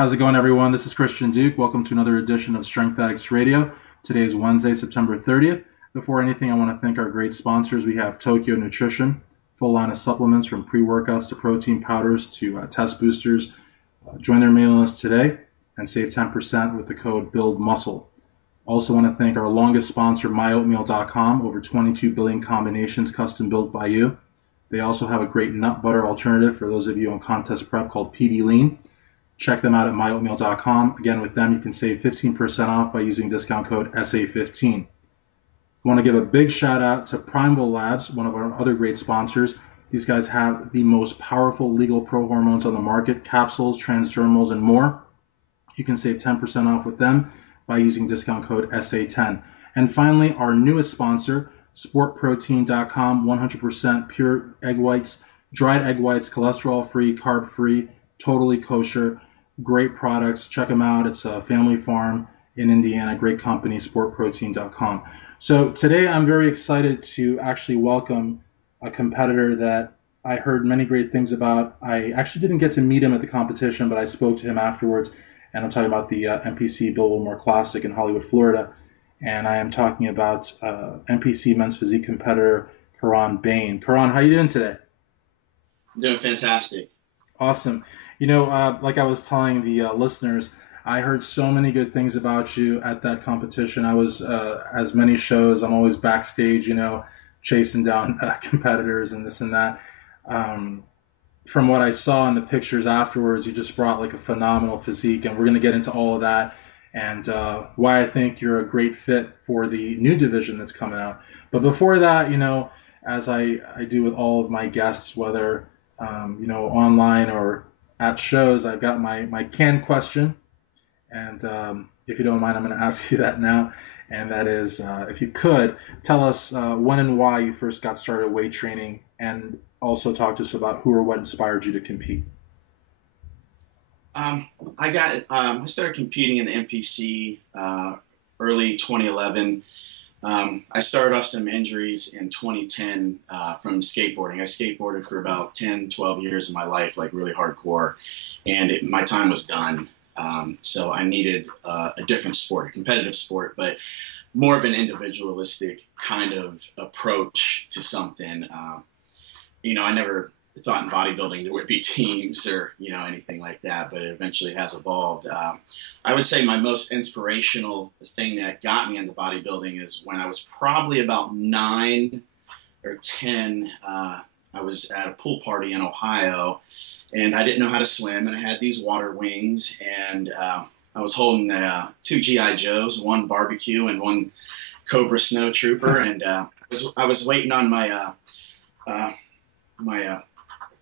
How's it going, everyone? This is Christian Duke. Welcome to another edition of Strength Addicts Radio. Today is Wednesday, September 30th. Before anything, I want to thank our great sponsors. We have Tokyo Nutrition, full line of supplements from pre-workouts to protein powders to test boosters. Join their mailing list today and save 10% with the code BUILDMUSCLE. Also want to thank our longest sponsor, myoatmeal.com, over 22 billion combinations custom built by you. They also have a great nut butter alternative for those of you on contest prep called PB Lean. Check them out at myoatmeal.com. Again, with them, you can save 15% off by using discount code SA15. I want to give a big shout out to Primeville Labs, one of our other great sponsors. These guys have the most powerful legal pro hormones on the market, capsules, transdermals, and more. You can save 10% off with them by using discount code SA10. And finally, our newest sponsor, sportprotein.com, 100% pure egg whites, dried egg whites, cholesterol-free, carb-free, totally kosher. Great products. Check them out. It's a family farm in Indiana. Great company, sportprotein.com. So today I'm very excited to actually welcome a competitor that I heard many great things about. I actually didn't get to meet him at the competition, but I spoke to him afterwards. And I'm talking about the NPC Bill Wilmore Classic in Hollywood, Florida. And I am talking about NPC men's physique competitor Kieron Bane. Kieron, how you doing today? I'm doing fantastic. Awesome. Like I was telling the listeners, I heard so many good things about you at that competition. I was, as many shows, I'm always backstage, chasing down competitors and this and that. From what I saw in the pictures afterwards, you just brought like a phenomenal physique, and we're going to get into all of that and why I think you're a great fit for the new division that's coming out. But before that, as I do with all of my guests, whether online or at shows, I've got my canned question, and if you don't mind, I'm going to ask you that now, and that is, if you could, tell us when and why you first got started weight training, and also talk to us about who or what inspired you to compete. I started competing in the NPC early 2011. I started off some injuries in 2010 from skateboarding. I skateboarded for about 10, 12 years of my life, like really hardcore, and my time was done. So I needed a different sport, a competitive sport, but more of an individualistic kind of approach to something. I never thought in bodybuilding there would be teams or, anything like that, but it eventually has evolved. I would say my most inspirational thing that got me into bodybuilding is when I was probably about 9 or 10. I was at a pool party in Ohio, and I didn't know how to swim, and I had these water wings, and I was holding two GI Joes, one barbecue and one Cobra Snow Trooper, and I was waiting on my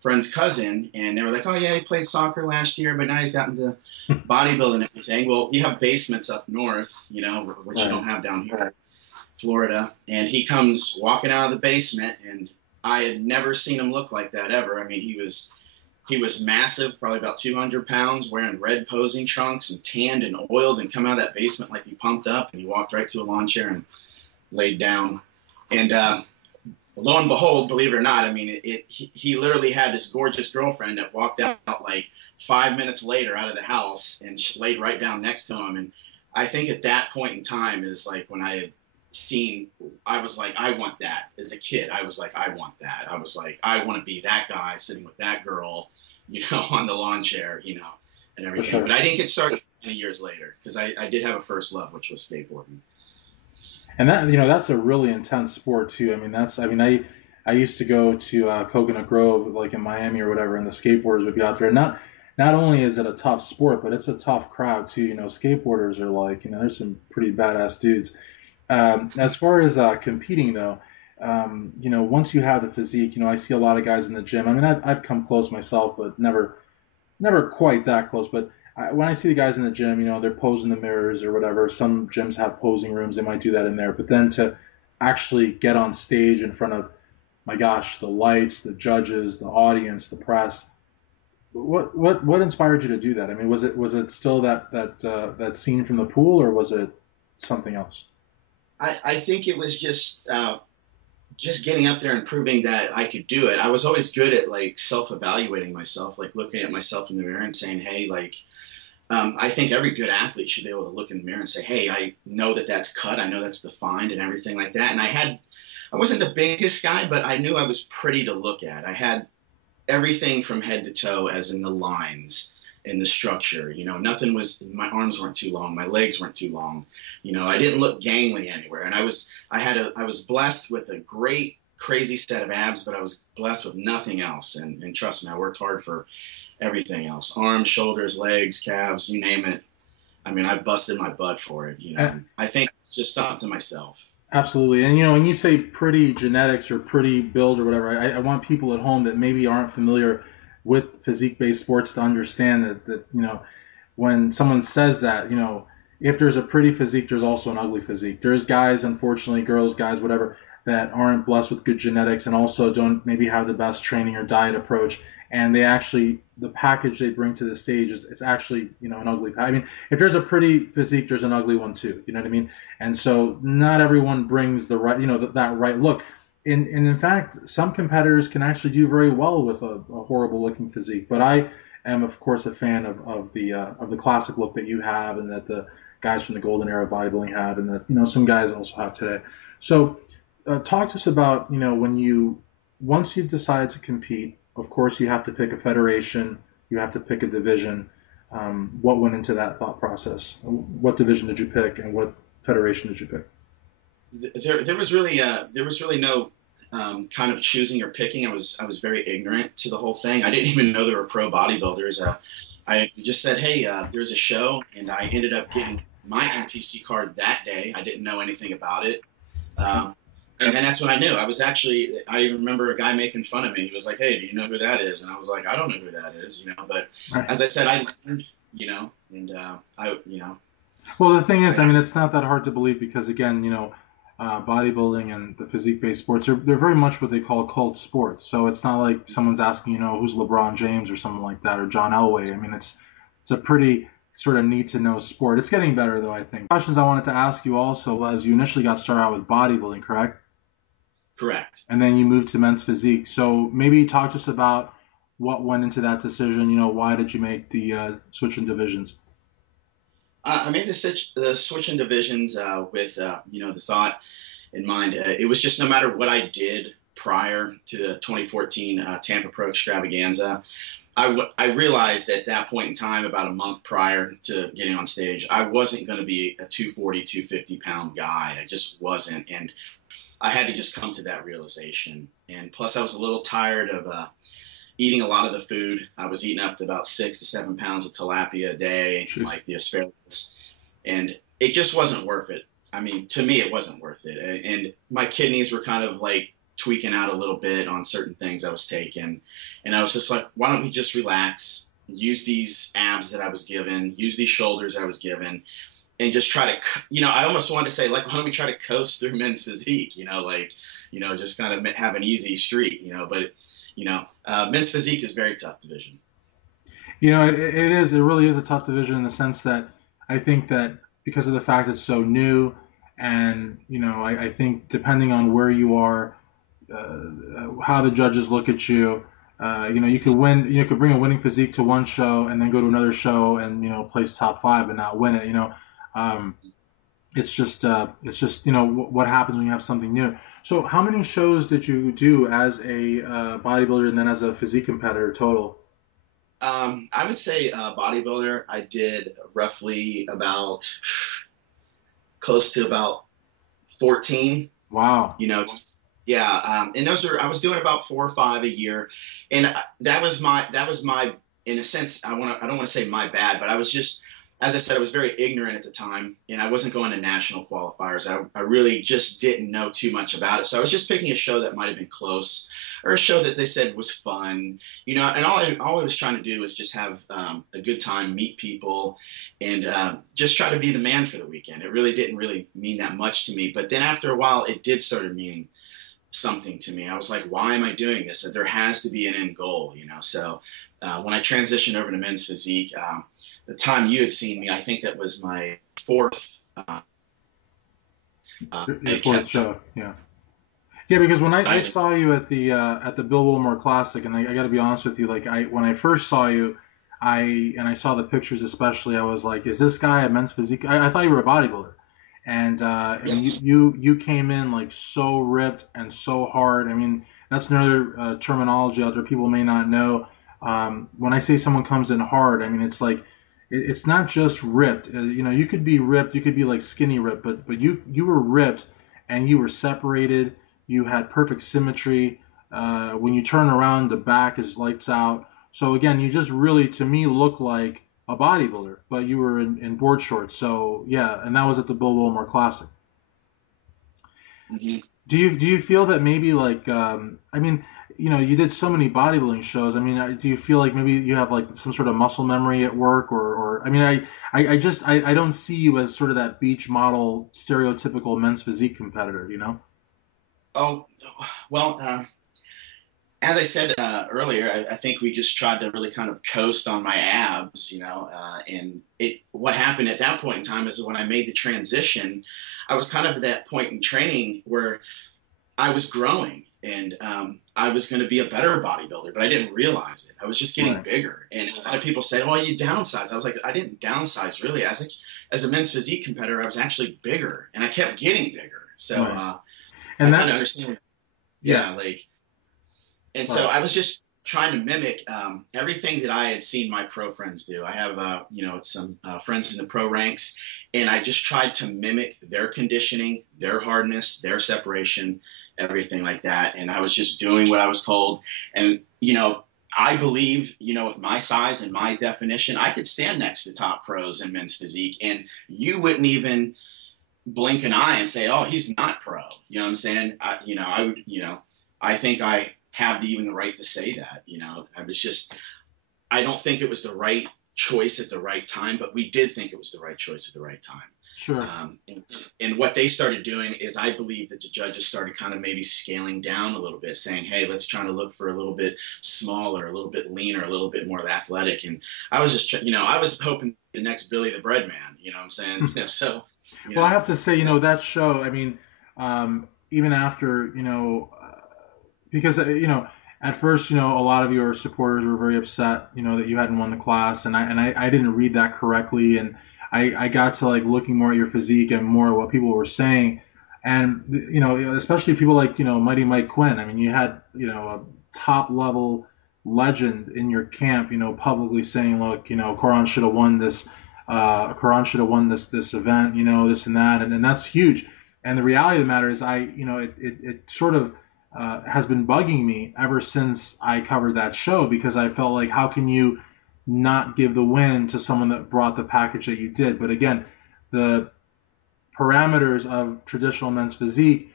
friend's cousin, and they were like, "Oh yeah, he played soccer last year, but now he's got into bodybuilding and everything." Well, you have basements up north, which you don't have down here in Florida. And he comes walking out of the basement, and I had never seen him look like that ever. I mean, he was massive, probably about 200 pounds, wearing red posing trunks and tanned and oiled, and come out of that basement like he pumped up, and he walked right to a lawn chair and laid down. And lo and behold, believe it or not, I mean, he literally had this gorgeous girlfriend that walked out like 5 minutes later out of the house, and she laid right down next to him. And I think at that point in time is like when I was like, I want that. As a kid, I was like, I want that. I was like, I want to be that guy sitting with that girl, on the lawn chair, and everything. Sure. But I didn't get started many years later because I did have a first love, which was skateboarding. And that's a really intense sport too. I used to go to Coconut Grove, like in Miami or whatever, and the skateboarders would be out there. Not only is it a tough sport, but it's a tough crowd too. Skateboarders are like, there's some pretty badass dudes. As far as competing though, once you have the physique, I see a lot of guys in the gym. I mean, I've come close myself, but never quite that close. But when I see the guys in the gym, they're posing the mirrors or whatever. Some gyms have posing rooms. They might do that in there. But then to actually get on stage in front of, my gosh, the lights, the judges, the audience, the press. What inspired you to do that? I mean, was it still that scene from the pool, or was it something else? I think it was just getting up there and proving that I could do it. I was always good at like self-evaluating myself, like looking at myself in the mirror and saying, hey, like, I think every good athlete should be able to look in the mirror and say, "Hey, I know that that's cut. I know that's defined, and everything like that." And I wasn't the biggest guy, but I knew I was pretty to look at. I had everything from head to toe, as in the lines and the structure. Nothing was. My arms weren't too long. My legs weren't too long. I didn't look gangly anywhere. And I was blessed with a great, crazy set of abs, but I was blessed with nothing else. And trust me, I worked hard for everything else: arms, shoulders, legs, calves, you name it. I mean, I busted my butt for it. Uh, I think it's just something to myself. Absolutely. And when you say pretty genetics or pretty build or whatever, I want people at home that maybe aren't familiar with physique-based sports to understand that when someone says that, if there's a pretty physique, there's also an ugly physique. There's guys, unfortunately, girls, guys, whatever, that aren't blessed with good genetics and also don't maybe have the best training or diet approach. And they actually, the package they bring to the stage is it's actually, an ugly. I mean, if there's a pretty physique, there's an ugly one too. You know what I mean? And so not everyone brings the right, that right look. And in fact, some competitors can actually do very well with a horrible looking physique. But I am, of course, a fan of the classic look that you have, and that the guys from the golden era of bodybuilding have, and that some guys also have today. So, talk to us about when once you've decided to compete. Of course, you have to pick a federation, you have to pick a division. What went into that thought process? What division did you pick, and what federation did you pick? There was really no kind of choosing or picking. I was very ignorant to the whole thing. I didn't even know there were pro bodybuilders. I just said, "Hey, there's a show," and I ended up getting my NPC card that day. I didn't know anything about it. Um, and then that's when I knew. I even remember a guy making fun of me. He was like, "Hey, do you know who that is?" And I was like, "I don't know who that is." But Right. as I said, I learned, and Well, the thing is, I, I mean, it's not that hard to believe because, again, bodybuilding and the physique-based sports they're very much what they call cult sports. So it's not like someone's asking, who's LeBron James or something like that, or John Elway. I mean, it's a pretty sort of need to know sport. It's getting better though, I think. Questions I wanted to ask you also was you initially got started out with bodybuilding, correct? correct. And then you moved to men's physique. So maybe talk to us about what went into that decision. Why did you make the switch in divisions? I made the switch in divisions with the thought in mind. It was just no matter what I did prior to the 2014 Tampa Pro Extravaganza, I realized at that point in time, about a month prior to getting on stage, I wasn't going to be a 240, 250 pound guy. I just wasn't. And I had to just come to that realization. And plus, I was a little tired of eating a lot of the food. I was eating up to about 6 to 7 pounds of tilapia a day, and Jeez. like the asparagus, and it just wasn't worth it. I mean, to me, it wasn't worth it. And my kidneys were kind of like tweaking out a little bit on certain things I was taking, and I was just like, why don't we just relax, use these abs that I was given, use these shoulders I was given, and just try to, I almost wanted to say, like, why don't we try to coast through men's physique, just kind of have an easy streak, but men's physique is a very tough division. It is. It really is a tough division in the sense that I think that because of the fact it's so new, and I think depending on where you are, how the judges look at you, you could win. You could bring a winning physique to one show and then go to another show and place top five and not win it. Um, it's just what happens when you have something new. So how many shows did you do as a bodybuilder and then as a physique competitor total? I would say bodybuilder, I did roughly about close to about 14, Wow. just, yeah. And I was doing about 4 or 5 a year. And that was my, in a sense, I don't want to say my bad, but I was just, as I said, I was very ignorant at the time, and I wasn't going to national qualifiers. I really just didn't know too much about it. So I was just picking a show that might have been close, or a show that they said was fun, and all I was trying to do was just have a good time, meet people, and just try to be the man for the weekend. It really didn't really mean that much to me. But then after a while, it did start meaning something to me. I was like, why am I doing this? There has to be an end goal. So when I transitioned over to men's physique, the time you had seen me, I think that was my fourth. Your I fourth kept. show, yeah. Yeah, because when I I saw you at the Bill Wilmore Classic, and I got to be honest with you, like when I first saw you, I saw the pictures, especially. I was like, is this guy a men's physique? I thought you were a bodybuilder, and Yeah. you came in like so ripped and so hard. I mean, that's another terminology out there people may not know. When I say someone comes in hard, I mean it's like it's not just ripped. You could be ripped, you could be like skinny ripped, but you were ripped and you were separated. You had perfect symmetry. When you turn around, the back is lights out. So again, you just really, to me, look like a bodybuilder, but you were in board shorts. So yeah, and that was at the Bill Wilmore Classic. Hmm. Do you feel that maybe like I mean, you did so many bodybuilding shows. I mean, do you feel like maybe you have like some sort of muscle memory at work, or I mean, I don't see you as sort of that beach model stereotypical men's physique competitor, you know? Oh, well, as I said earlier, I think we just tried to really kind of coast on my abs, and what happened at that point in time is when I made the transition, I was kind of at that point in training where I was growing and I was going to be a better bodybuilder, but I didn't realize it. I was just getting Right. bigger. And a lot of people said, well, you downsized. I was like, I didn't downsize really. As a men's physique competitor, I was actually bigger and I kept getting bigger. So Right. I And kind of that, understand. yeah, Yeah. And so sorry. I was just trying to mimic everything that I had seen my pro friends do. I have, some friends in the pro ranks, and I just tried to mimic their conditioning, their hardness, their separation, everything like that. And I was just doing what I was told. And, I believe, with my size and my definition, I could stand next to top pros in men's physique, and you wouldn't even blink an eye and say, "Oh, he's not pro." You know what I'm saying? I would, I think I have even the right to say that. I don't think it was the right choice at the right time, but we did think it was the right choice at the right time. Sure. And what they started doing is, I believe that the judges started kind of maybe scaling down a little bit, saying, "Hey, let's try to look for a little bit smaller, a little bit leaner, a little bit more athletic." And I was just, I was hoping the next Billy the Bread Man. You know what I'm saying? So, you Well, I know, have to say, that show, I mean, even after, because, at first, a lot of your supporters were very upset, that you hadn't won the class, and I didn't read that correctly, and I got to like looking more at your physique and more at what people were saying, and especially people like Mighty Mike Quinn. I mean, you had a top level legend in your camp, publicly saying, look, Koran should have won this. Quran should have won this event, this and that, and that's huge. And the reality of the matter is, it sort of has been bugging me ever since I covered that show, because I felt like, how can you not give the win to someone that brought the package that you did? But again, the parameters of traditional men's physique,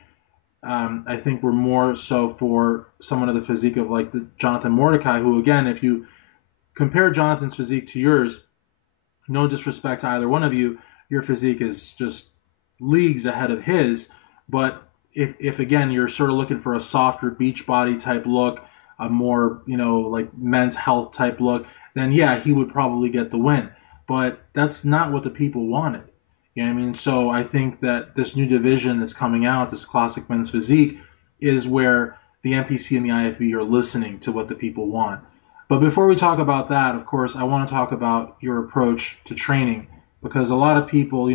I think, were more so for someone of the physique of like the Jonathan Mordecai, who, again, if you compare Jonathan's physique to yours, no disrespect to either one of you, your physique is just leagues ahead of his. But if again you're sort of looking for a softer beach body type look, a more like men's health type look, then yeah, he would probably get the win. But that's not what the people wanted. You know what I mean? So I think that this new division that's coming out, this classic men's physique, is where the NPC and the IFB are listening to what the people want. But before we talk about that, of course, I want to talk about your approach to training, because a lot of people,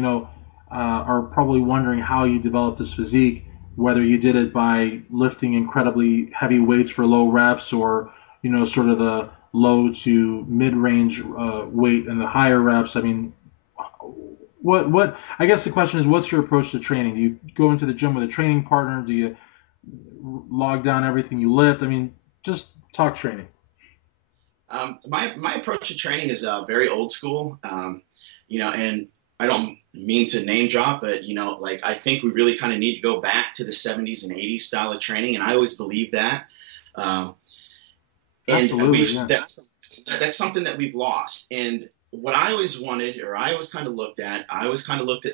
are probably wondering how you developed this physique, whether you did it by lifting incredibly heavy weights for low reps, or, sort of the low to mid-range weight and the higher reps. I mean, I guess the question is, what's your approach to training? Do you go into the gym with a training partner? Do you log down everything you lift? I mean, just talk training. my approach to training is very old school. And I don't mean to name drop, but like, I think we really kind of need to go back to the 70s and 80s style of training, and I always believe that. Um, and Absolutely, we've yeah. that's something that we've lost. And what I always wanted, or I always kind of looked at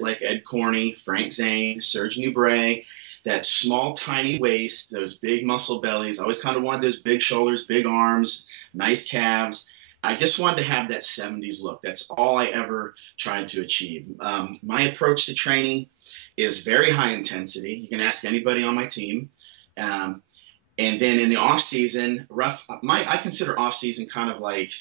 like Ed Corney, Frank Zane, Serge Nubret, that small, tiny waist, those big muscle bellies. I always kind of wanted those big shoulders, big arms, nice calves. I just wanted to have that 70s look. That's all I ever tried to achieve. My approach to training is very high intensity. You can ask anybody on my team. Um, and then in the off season, I consider off season kind of like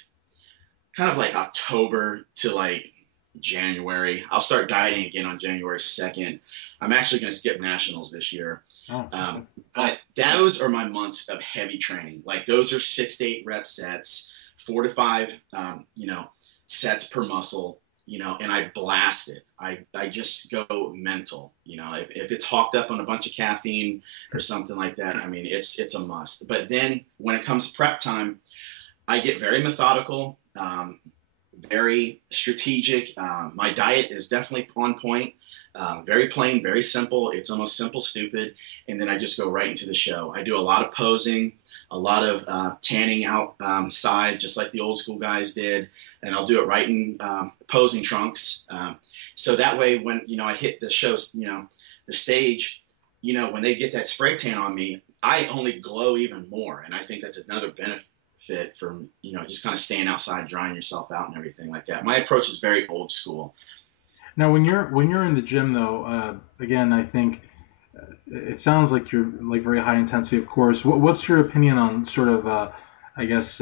kind of like October to like January. I'll start dieting again on January 2nd. I'm actually going to skip nationals this year. Oh, okay. But those are my months of heavy training. Like those are 6 to 8 rep sets, 4 to 5, sets per muscle, and I blast it. I just go mental, if it's hawked up on a bunch of caffeine or something like that, I mean, it's a must. But then when it comes to prep time, I get very methodical, very strategic. My diet is definitely on point. Very plain, very simple. It's almost simple, stupid. And then I just go right into the show. I do a lot of posing, a lot of tanning outside, just like the old school guys did. And I'll do it right in posing trunks. So that way, when, I hit the shows, the stage, when they get that spray tan on me, I only glow even more. And I think that's another benefit from, just kind of staying outside, drying yourself out and everything like that. My approach is very old school. Now, when you're in the gym, though, again, I think it sounds like you're like very high intensity, of course. What's your opinion on sort of, I guess,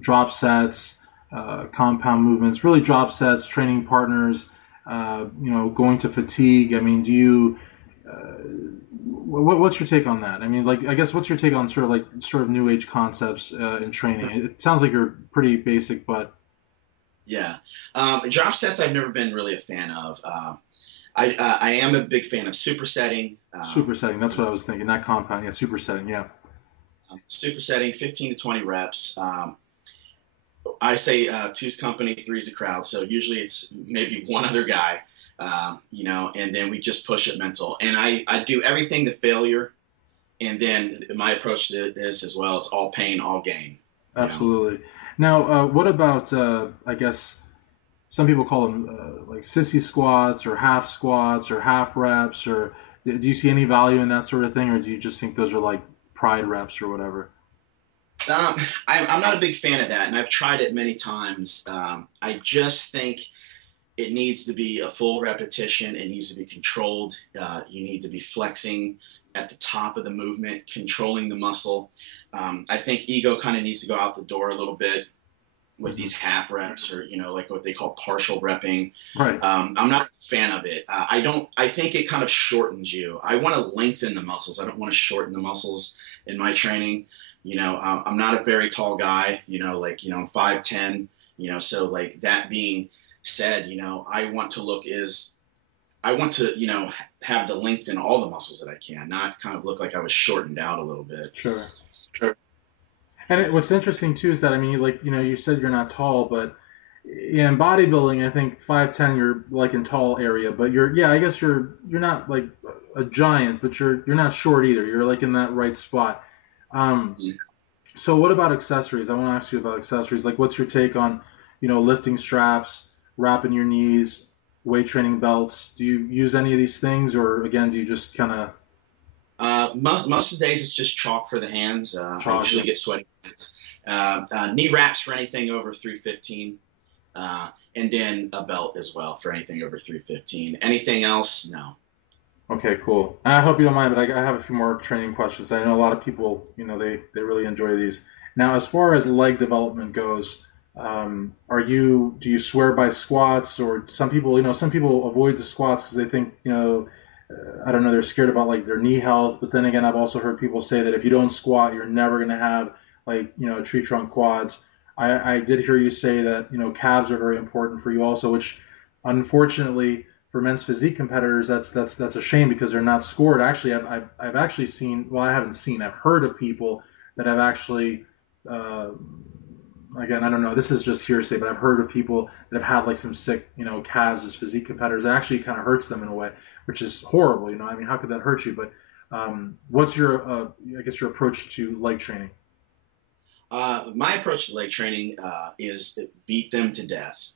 drop sets, compound movements, really drop sets, training partners, going to fatigue? I mean, do you, what's your take on that? I mean, like, I guess, what's your take on sort of new age concepts in training? It sounds like you're pretty basic, but Yeah. Drop sets I've never been really a fan of. I am a big fan of supersetting. supersetting, that's what I was thinking. Not compound, yeah, supersetting, yeah. Supersetting, 15 to 20 reps. I say two's company, three's a crowd. So usually it's maybe one other guy, and then we just push it mental. And I do everything to failure. And then my approach to this as well is all pain, all gain. You know? Absolutely. Now, what about, I guess, some people call them like sissy squats or half squats or half reps, or do you see any value in that sort of thing, or do you just think those are like pride reps or whatever? Um, I'm not a big fan of that, and I've tried it many times. I just think it needs to be a full repetition. It needs to be controlled. You need to be flexing at the top of the movement, controlling the muscle. I think ego kind of needs to go out the door a little bit with Hmm. these half reps, or like what they call partial repping. Right. I'm not a fan of it. I don't. I think it kind of shortens you. I want to lengthen the muscles. I don't want to shorten the muscles in my training. I'm not a very tall guy. I'm 5'10". So like that being said, I want to have the length in all the muscles that I can, not kind of look like I was shortened out a little bit. Sure. And what's interesting too is that I mean, you said you're not tall, but yeah, in bodybuilding, I think 5'10", you're like in tall area, but yeah, I guess you're not like a giant, but you're not short either. You're like in that right spot. Um, Mhm. So what about accessories? I want to ask you about accessories. Like, what's your take on, lifting straps, wrapping your knees, weight training belts? Do you use any of these things, or again, do you just kind of Most of the days it's just chalk for the hands. I chalk usually it? get sweaty hands. Knee wraps for anything over 315, and then a belt as well for anything over 315. Anything else, no. Okay, cool. I hope you don't mind, but I have a few more training questions. I know a lot of people, they really enjoy these. Now, as far as leg development goes, do you swear by squats, or some people avoid the squats because they think, I don't know, they're scared about like their knee health. But then again, I've also heard people say that if you don't squat, you're never going to have like, tree trunk quads. I did hear you say that, calves are very important for you also, which unfortunately for men's physique competitors, that's a shame because they're not scored. Actually, I've actually seen, well, I haven't seen, I've heard of people that have actually, uh, again, I don't know, this is just hearsay, but I've heard of people that have had like some sick, calves as physique competitors. It actually kind of hurts them in a way, which is horrible. I mean, how could that hurt you? But what's your, I guess, your approach to leg training? My approach to leg training is beat them to death.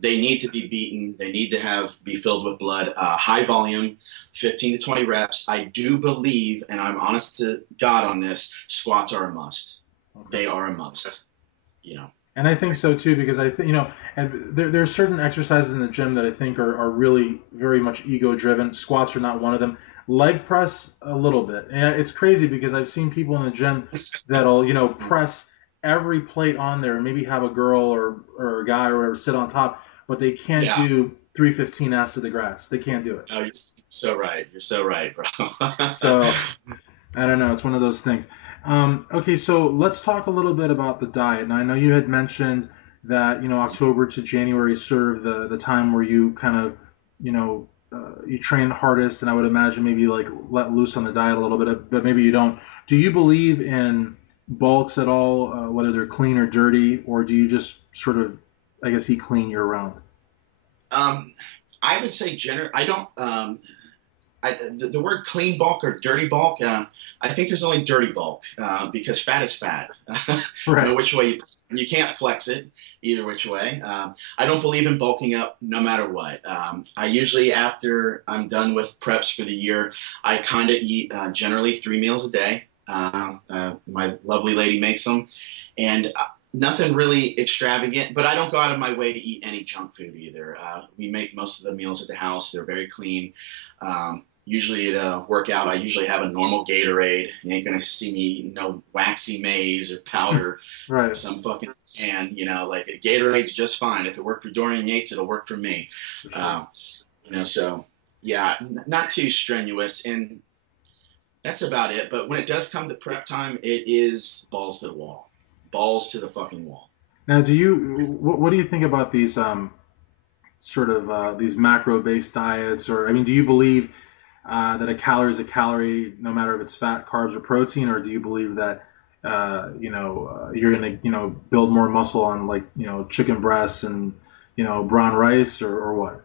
They need to be beaten. They need to be filled with blood. High volume, 15 to 20 reps. I do believe, and I'm honest to God on this, squats are a must. Okay. They are a must. You know. And I think so too, because I think, and there's certain exercises in the gym that I think are really very much ego driven. Squats are not one of them. Leg press, a little bit. And it's crazy because I've seen people in the gym that'll, press every plate on there and maybe have a girl or a guy or whatever sit on top, but they can't Yeah. do 315 to the grass. They can't do it. Oh, you're so right. You're so right, bro. So I don't know. It's one of those things. Okay, so let's talk a little bit about the diet. Now, I know you had mentioned that October to January is sort of the time where you kind of you train hardest, and I would imagine maybe like let loose on the diet a little bit, but maybe you don't. Do you believe in bulks at all, whether they're clean or dirty, or do you just sort of, I guess, eat clean year round? um, I would say I don't. The word clean bulk or dirty bulk, I think there's only dirty bulk because fat is fat. No Right. which way you can't flex it either which way. I don't believe in bulking up no matter what. I usually, after I'm done with preps for the year, I kind of eat generally 3 meals a day. My lovely lady makes them, and nothing really extravagant, but I don't go out of my way to eat any junk food either. We make most of the meals at the house. They're very clean. Usually at a workout, I usually have a normal Gatorade. You ain't gonna see me eating no waxy maize or powder for Right. some fucking can. Like Gatorade's just fine. If it worked for Dorian Yates, it'll work for me. For sure. Um, so yeah, not too strenuous, and that's about it. But when it does come to prep time, it is balls to the wall, balls to the fucking wall. Now, what do you think about these sort of these macro-based diets, or I mean, do you believe that a calorie is a calorie, no matter if it's fat, carbs, or protein, or do you believe that you're gonna build more muscle on like chicken breasts and brown rice or what?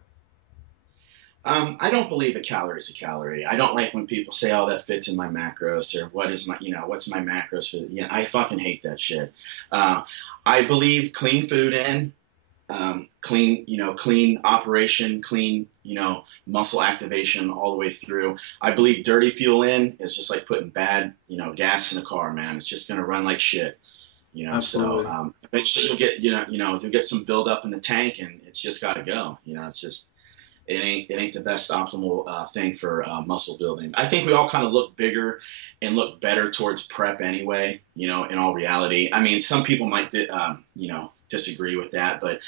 I don't believe a calorie is a calorie. I don't like when people say, "Oh, that fits in my macros," or "What is my, what's my macros for?" I fucking hate that shit. Uh, I believe clean food in, clean operation, clean, muscle activation all the way through. I believe dirty fuel in is just like putting bad, gas in a car, man. It's just gonna run like shit. So Absolutely. eventually you'll get, you'll get some buildup in the tank, and it's just got to go. It's just it ain't the best optimal thing for muscle building. I think we all kind of look bigger and look better towards prep anyway. In all reality, I mean, some people might disagree with that, but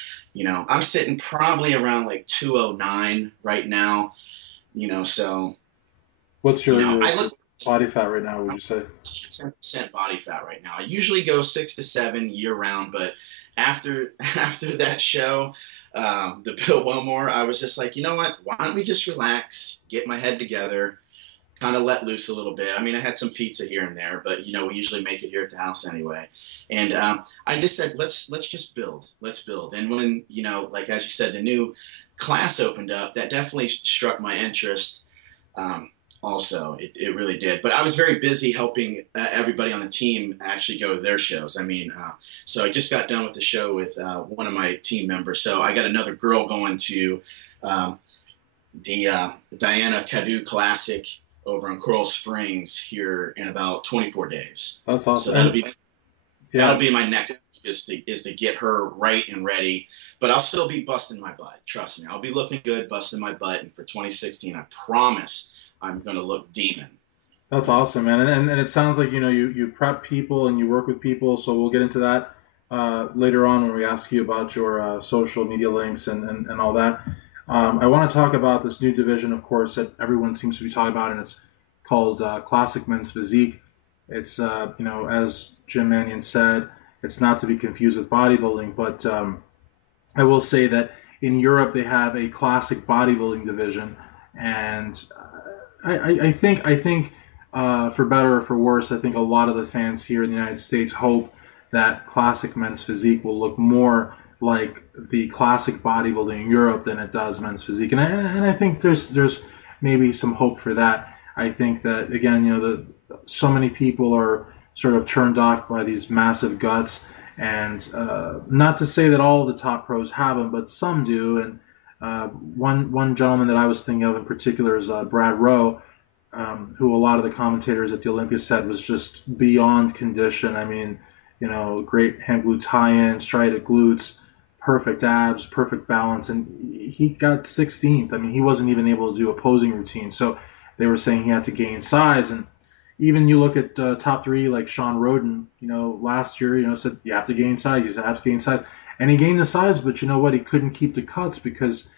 I'm sitting probably around like 209 right now. So What's your I look body fat right now? Would you say? 10% body fat right now. I usually go 6 to 7 year round, but after after that show, the Bill Wilmore, I was just like, you know what? Why don't we just relax, get my head together, kind of let loose a little bit. I mean, I had some pizza here and there, but we usually make it here at the house anyway. And I just said, let's just build, let's build. And when like as you said, the new class opened up, that definitely struck my interest. Um, Also, it really did. But I was very busy helping everybody on the team actually go to their shows. I mean, so I just got done with the show with one of my team members. So I got another girl going to um, the Diana Cadu Classic over in Coral Springs here in about 24 days. That's So awesome. And that'll yeah, be my next is to get her right and ready. But I'll still be busting my butt. Trust me, I'll be looking good, busting my butt. And for 2016, I promise I'm gonna look demon. that's awesome, man. And it sounds like you prep people and you work with people. So we'll get into that later on when we ask you about your social media links and all that. I want to talk about this new division, of course, that everyone seems to be talking about, and it's called Classic Men's Physique. It's as Jim Mannion said, it's not to be confused with bodybuilding, but I will say that in Europe they have a classic bodybuilding division, and I think for better or for worse, I think a lot of the fans here in the United States hope that classic men's physique will look more like the classic bodybuilding in Europe than it does men's physique, and I think there's maybe some hope for that. I think that again, so many people are sort of turned off by these massive guts, and not to say that all the top pros have them, but some do. And one gentleman that I was thinking of in particular is Brad Rowe, who a lot of the commentators at the Olympia said was just beyond condition. I mean, great hand glute tie-in, striated glutes, perfect abs, perfect balance, and he got 16th. I mean, he wasn't even able to do a posing routine. So they were saying he had to gain size, and even you look at top three like Sean Roden, last year, said you have to gain size, you have to gain size, and he gained the size, but you know what? He couldn't keep the cuts because,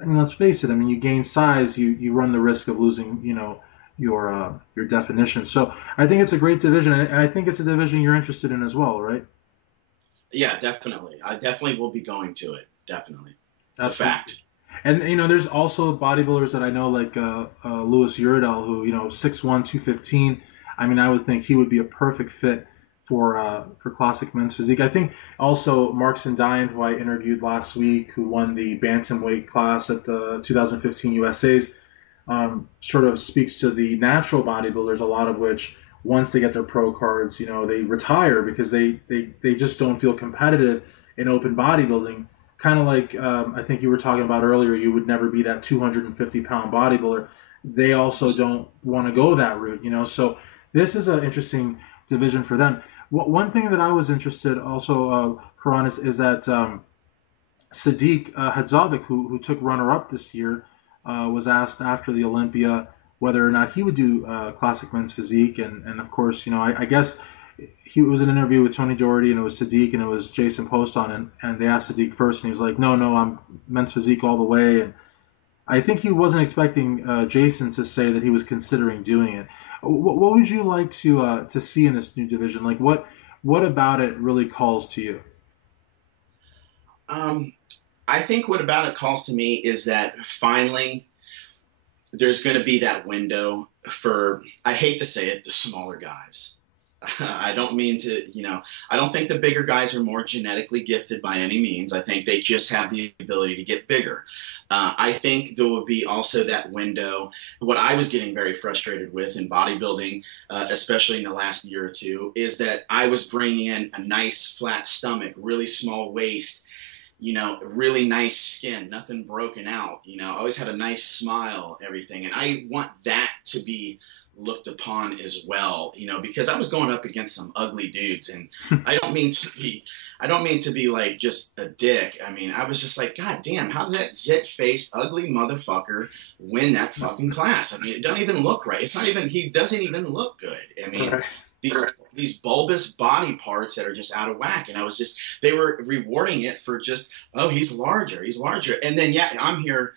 I mean, let's face it. I mean, you gain size, you run the risk of losing, your definition. So I think it's a great division, and I think it's a division you're interested in as well, right? Yeah, definitely. I definitely will be going to it. Definitely. It's a Absolutely. fact. And there's also bodybuilders that I know, like Louis Uridel, who 6'1", 215. I mean, I would think he would be a perfect fit for classic men's physique. I think also Mark Sindine, who I interviewed last week, who won the bantamweight class at the 2015 USA's, sort of speaks to the natural bodybuilders, a lot of which once they get their pro cards, they retire because they just don't feel competitive in open bodybuilding. Kind of like I think you were talking about earlier, you would never be that 250-pound bodybuilder. They also don't want to go that route, So this is an interesting division for them. One thing that I was interested also, Karan, is that Sadiq Hadzovic, who took runner-up this year, was asked after the Olympia whether or not he would do classic men's physique, and of course, I guess he was in an interview with Tony Doherty, and it was Sadiq, and it was Jason Poston, and they asked Sadiq first, and he was like, no, no, I'm men's physique all the way, and I think he wasn't expecting Jason to say that he was considering doing it. What would you like to see in this new division? Like, what about it really calls to you? Um, I think what about it calls to me is that finally there's going to be that window for, I hate to say it, the smaller guys. I don't mean to, I don't think the bigger guys are more genetically gifted by any means. I think they just have the ability to get bigger. I think there will be also that window. What I was getting very frustrated with in bodybuilding, especially in the last year or two, is that I was bringing in a nice flat stomach, really small waist, really nice skin, nothing broken out. I always had a nice smile, everything. And I want that to be looked upon as well, because I was going up against some ugly dudes. And I don't mean to be, I don't mean to be like just a dick. I mean, I was just like, God damn, how did that zit faced ugly motherfucker win that fucking class? I mean, it doesn't even look right. It's not even, he doesn't even look good. I mean, Right. these bulbous body parts that are just out of whack. And I was just, they were rewarding it for just, oh, he's larger, he's larger. And then, yeah, I'm here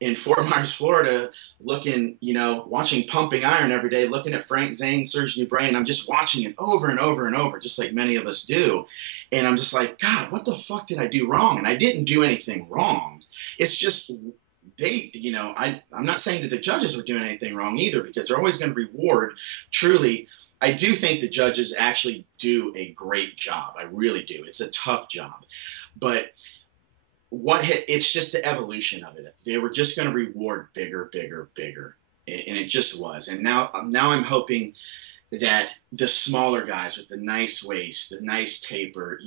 in Fort Myers, Florida, looking, watching Pumping Iron every day, looking at Frank Zane, Serge Nubret. I'm just watching it over and over and over, just like many of us do. And I'm just like, God, what the fuck did I do wrong? And I didn't do anything wrong. It's just, I'm not saying that the judges were doing anything wrong either, because they're always going to reward truly. I do think the judges actually do a great job. I really do. It's a tough job. But it's just the evolution of it. They were just going to reward bigger, bigger, bigger. And it just was. And now I'm hoping that the smaller guys with the nice waist, the nice taper,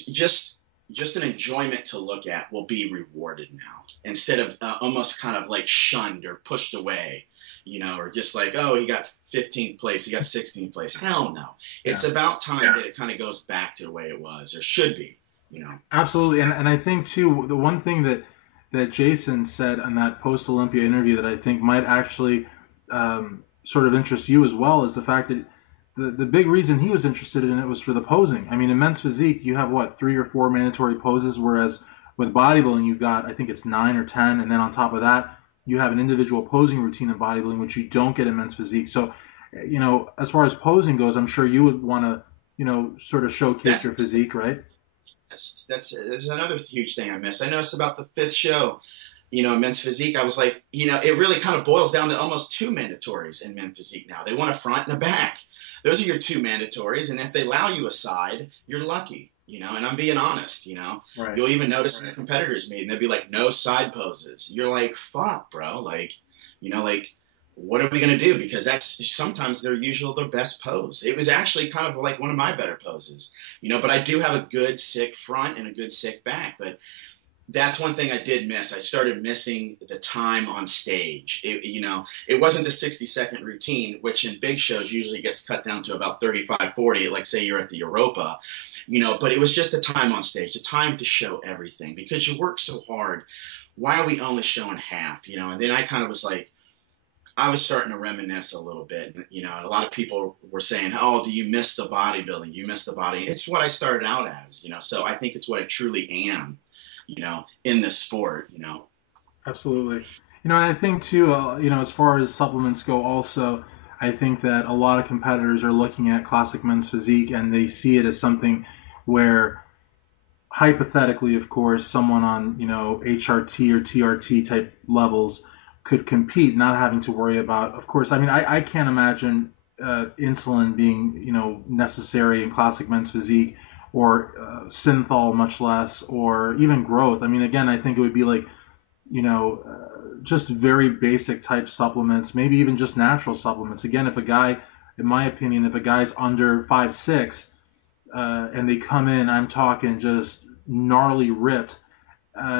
just an enjoyment to look at will be rewarded now, instead of almost kind of like shunned or pushed away, or just like, oh, he got 15th place, he got 16th place. Hell no. It's Yeah. about time that it kind of goes back to the way it was, or should be. Absolutely, and I think too the one thing that Jason said in that post Olympia interview that I think might actually sort of interest you as well is the fact that the big reason he was interested in it was for the posing. I mean, in men's physique, you have what, 3 or 4 mandatory poses, whereas with bodybuilding, you've got, I think it's 9 or 10, and then on top of that, you have an individual posing routine in bodybuilding, which you don't get in men's physique. So, as far as posing goes, I'm sure you would want to, sort of showcase That's your physique, right? that's another huge thing I miss. I noticed about the fifth show, men's physique. I was like, it really kind of boils down to almost two mandatories in men's physique now. They want a front and a back. Those are your two mandatories, and if they allow you a side, you're lucky. And I'm being honest. Right. You'll even notice in the competitors meeting, they'll be like, no side poses. You're like, fuck, bro. Like, like, what are we going to do? Because that's sometimes they're usually their best pose. It was actually kind of like one of my better poses, but I do have a good sick front and a good sick back. But that's one thing I did miss. I started missing the time on stage. It wasn't the 60-second routine, which in big shows usually gets cut down to about 35, 40, like say you're at the Europa, but it was just the time on stage, the time to show everything, because you work so hard. Why are we only showing half? And then I kind of was like, I was starting to reminisce a little bit. You know, a lot of people were saying, "Oh, do you miss the bodybuilding? You miss the body." It's what I started out as, you know. So I think it's what I truly am, you know, in this sport, you know. Absolutely. You know, and I think too, you know, as far as supplements go, also, I think that a lot of competitors are looking at classic men's physique and they see it as something where, hypothetically, of course, someone on, you know, HRT or TRT type levels could compete, not having to worry about, of course, I mean, I can't imagine insulin being, you know, necessary in classic men's physique, or synthol much less, or even growth. I mean, again, I think it would be like, you know, just very basic type supplements, maybe even just natural supplements. Again, if a guy, in my opinion, if a guy's under 5'6", and they come in, I'm talking just gnarly ripped,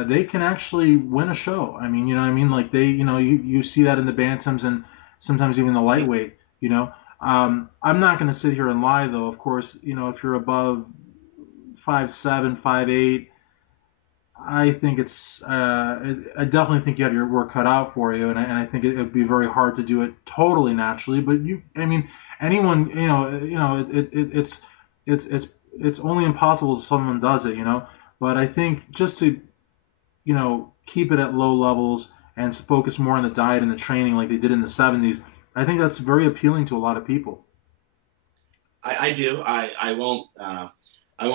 they can actually win a show. I mean, you know what I mean? Like they, you know, you see that in the bantams and sometimes even the lightweight, you know. I'm not going to sit here and lie though. Of course, you know, if you're above 5'7", 5'8", I think I definitely think you have your work cut out for you, and I think it would be very hard to do it totally naturally. But I mean, anyone, it's only impossible if someone does it, you know. But I think just to, you know, keep it at low levels and to focus more on the diet and the training like they did in the '70s, I think that's very appealing to a lot of people. I do. I won't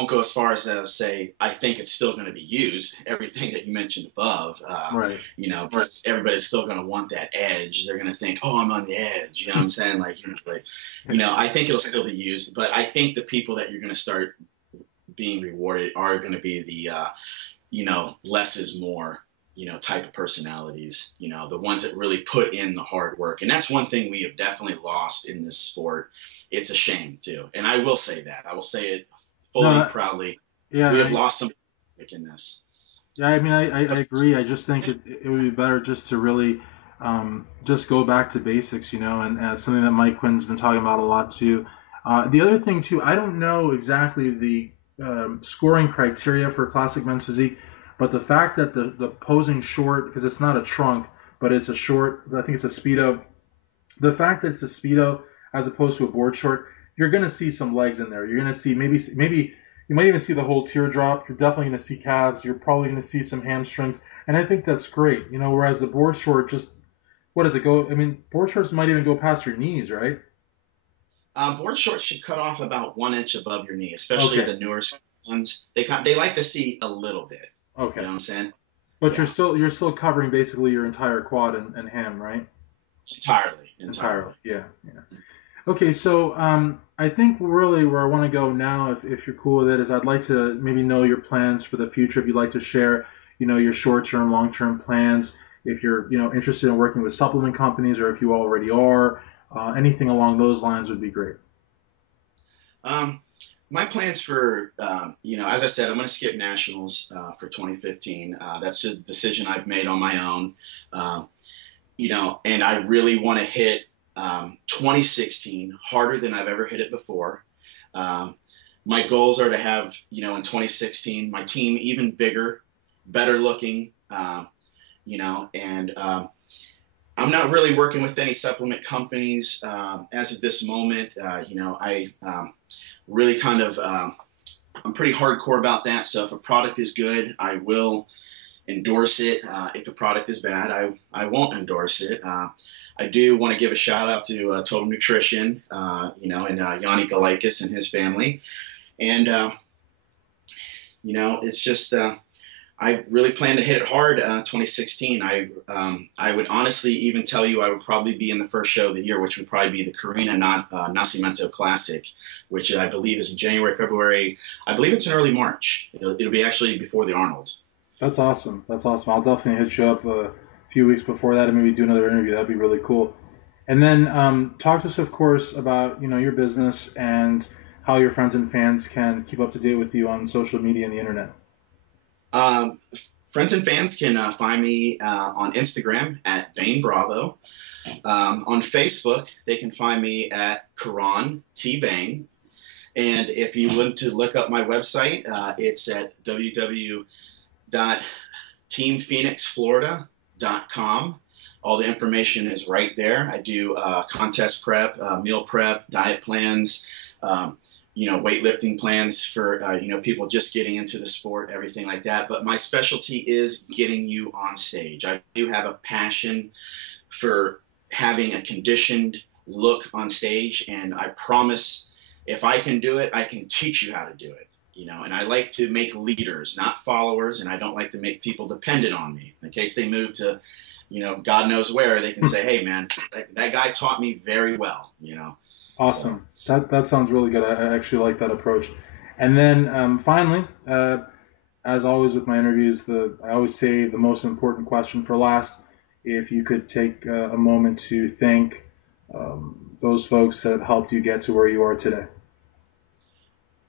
go as far as to say I think it's still going to be used. Everything that you mentioned above, Right. you know, because everybody's still going to want that edge. They're going to think, "Oh, I'm on the edge." You know what I'm saying? You know, I think it'll still be used, but I think the people that you're going to start being rewarded are going to be the, you know, less is more, you know, type of personalities. You know, the ones that really put in the hard work, and that's one thing we have definitely lost in this sport. It's a shame too, and I will say that. I will say it No, fully, proudly. yeah, We have lost some in this. yeah, I mean, I But agree. I just think it would be better just to really just go back to basics, you know, and something that Mike Quinn's been talking about a lot too. The other thing too, I don't know exactly the scoring criteria for classic men's physique, but the fact that the posing short, because it's not a trunk, but it's a short, I think it's a speedo. The fact that it's a speedo as opposed to a board short, you're gonna see some legs in there. You're gonna see maybe you might even see the whole teardrop. You're definitely gonna see calves. You're probably gonna see some hamstrings, and I think that's great. You know, whereas the board short just, what does it go? I mean, board shorts might even go past your knees, right? board shorts should cut off about 1 inch above your knee, especially Okay, the newer ones. They like to see a little bit. You okay, know what I'm saying? but Yeah, you're still covering basically your entire quad and ham, right? entirely, Entirely, entirely. yeah, yeah. Okay, so I think really where I want to go now, if you're cool with it, is I'd like to maybe know your plans for the future. If you'd like to share, you know, your short-term, long-term plans. If you're, you know, interested in working with supplement companies, or if you already are, anything along those lines would be great. Um, my plans for, you know, as I said, I'm going to skip nationals for 2015. That's a decision I've made on my own. Um, you know, and I really want to hit 2016 harder than I've ever hit it before. Um, my goals are to have, you know, in 2016, my team even bigger, better looking, you know, and I'm not really working with any supplement companies as of this moment. You know, I really kind of, I'm pretty hardcore about that. So if a product is good, I will endorse it. If a product is bad, I won't endorse it. I do want to give a shout out to Total Nutrition, you know, and Yanni Galakis and his family. And, you know, it's just, I really plan to hit it hard 2016. I would honestly even tell you I would probably be in the first show of the year, which would probably be the Carina Nascimento Classic, which I believe is in January, February. I believe it's in early March. It'll be actually before the Arnold. That's awesome. That's awesome. I'll definitely hit you up a few weeks before that and maybe do another interview. That'd be really cool. And then talk to us, of course, about, you know, your business and how your friends and fans can keep up to date with you on social media and the internet. Um, Friends and fans can find me on Instagram at Bane Bravo. On Facebook, they can find me at Kieron T Bane. And if you want to look up my website, it's at www.teamphoenixflorida.com. All the information is right there. I do contest prep, meal prep, diet plans, um, weightlifting plans for, people just getting into the sport, everything like that. But my specialty is getting you on stage. I do have a passion for having a conditioned look on stage, and I promise if I can do it, I can teach you how to do it. And I like to make leaders, not followers, and I don't like to make people dependent on me. In case they move to, God knows where, they can say, hey, man, that guy taught me very well. So Awesome. That sounds really good. I actually like that approach. And then finally, as always with my interviews, I always say the most important question for last. If you could take a moment to thank those folks that helped you get to where you are today.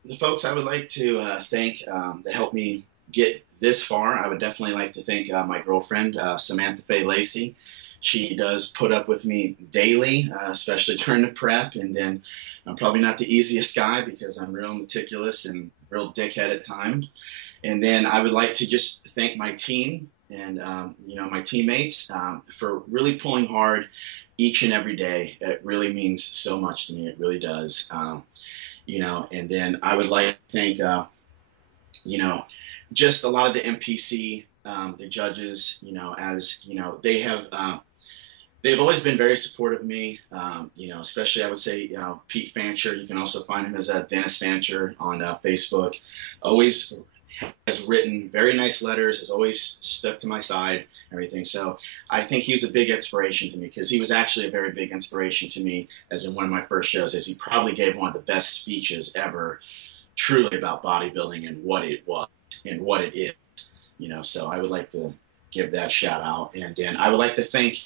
the folks I would like to thank that helped me get this far, I would definitely like to thank my girlfriend, Samantha Faye Lacey. She does put up with me daily, especially during the prep. And then I'm probably not the easiest guy because I'm real meticulous and real dickhead at times. And then I would like to just thank my team and my teammates for really pulling hard each and every day. It really means so much to me. It really does. And then I would like to thank, you know, just a lot of the NPC, the judges, as they've always been very supportive of me. Especially I would say, Pete Fancher. You can also find him as Dennis Fancher on Facebook. Always has written very nice letters, has always stuck to my side, everything. So I think he's a big inspiration to me because he was actually a very big inspiration to me as in one of my first shows, as he probably gave one of the best speeches ever truly about bodybuilding and what it was and what it is. So I would like to give that shout out. And then I would like to thank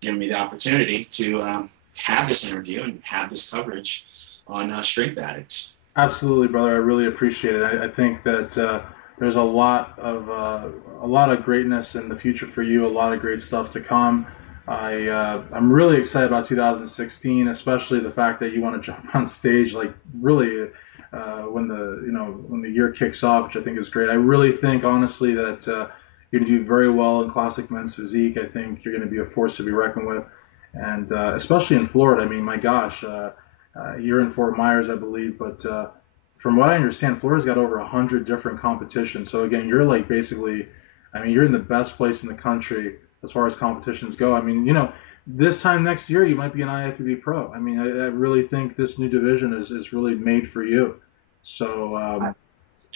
giving me the opportunity to have this interview and have this coverage on Strength Addicts. Absolutely, brother. I really appreciate it. I think that there's a lot of greatness in the future for you. A lot of great stuff to come. I'm really excited about 2016, especially the fact that you want to jump on stage, like really when the year kicks off, which I think is great. I really think honestly that you're going to do very well in classic men's physique. I think you're going to be a force to be reckoned with, and especially in Florida. I mean, my gosh. You're in Fort Myers, I believe, but from what I understand, Florida's got over 100 different competitions. So again, you're like basically, I mean, you're in the best place in the country as far as competitions go. I mean, this time next year, you might be an IFBB pro. I mean, I really think this new division is really made for you. So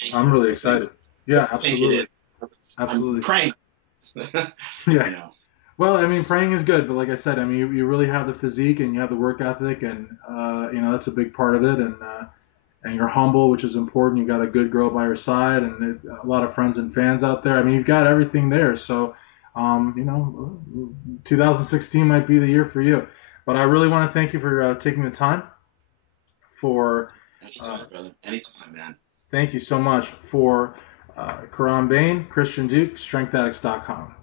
Thank I'm you. really excited. Yeah, I think it absolutely. is. I'm Absolutely. praying. Yeah. you know. Well, I mean, praying is good, but like I said, I mean, you really have the physique and you have the work ethic, and that's a big part of it. And you're humble, which is important. You got a good girl by your side, and a lot of friends and fans out there. I mean, you've got everything there. So, 2016 might be the year for you. But I really want to thank you for taking the time. For uh, Anytime, brother. Anytime, man. Thank you so much for Kieron Bane, Christian Duke, StrengthAddicts.com.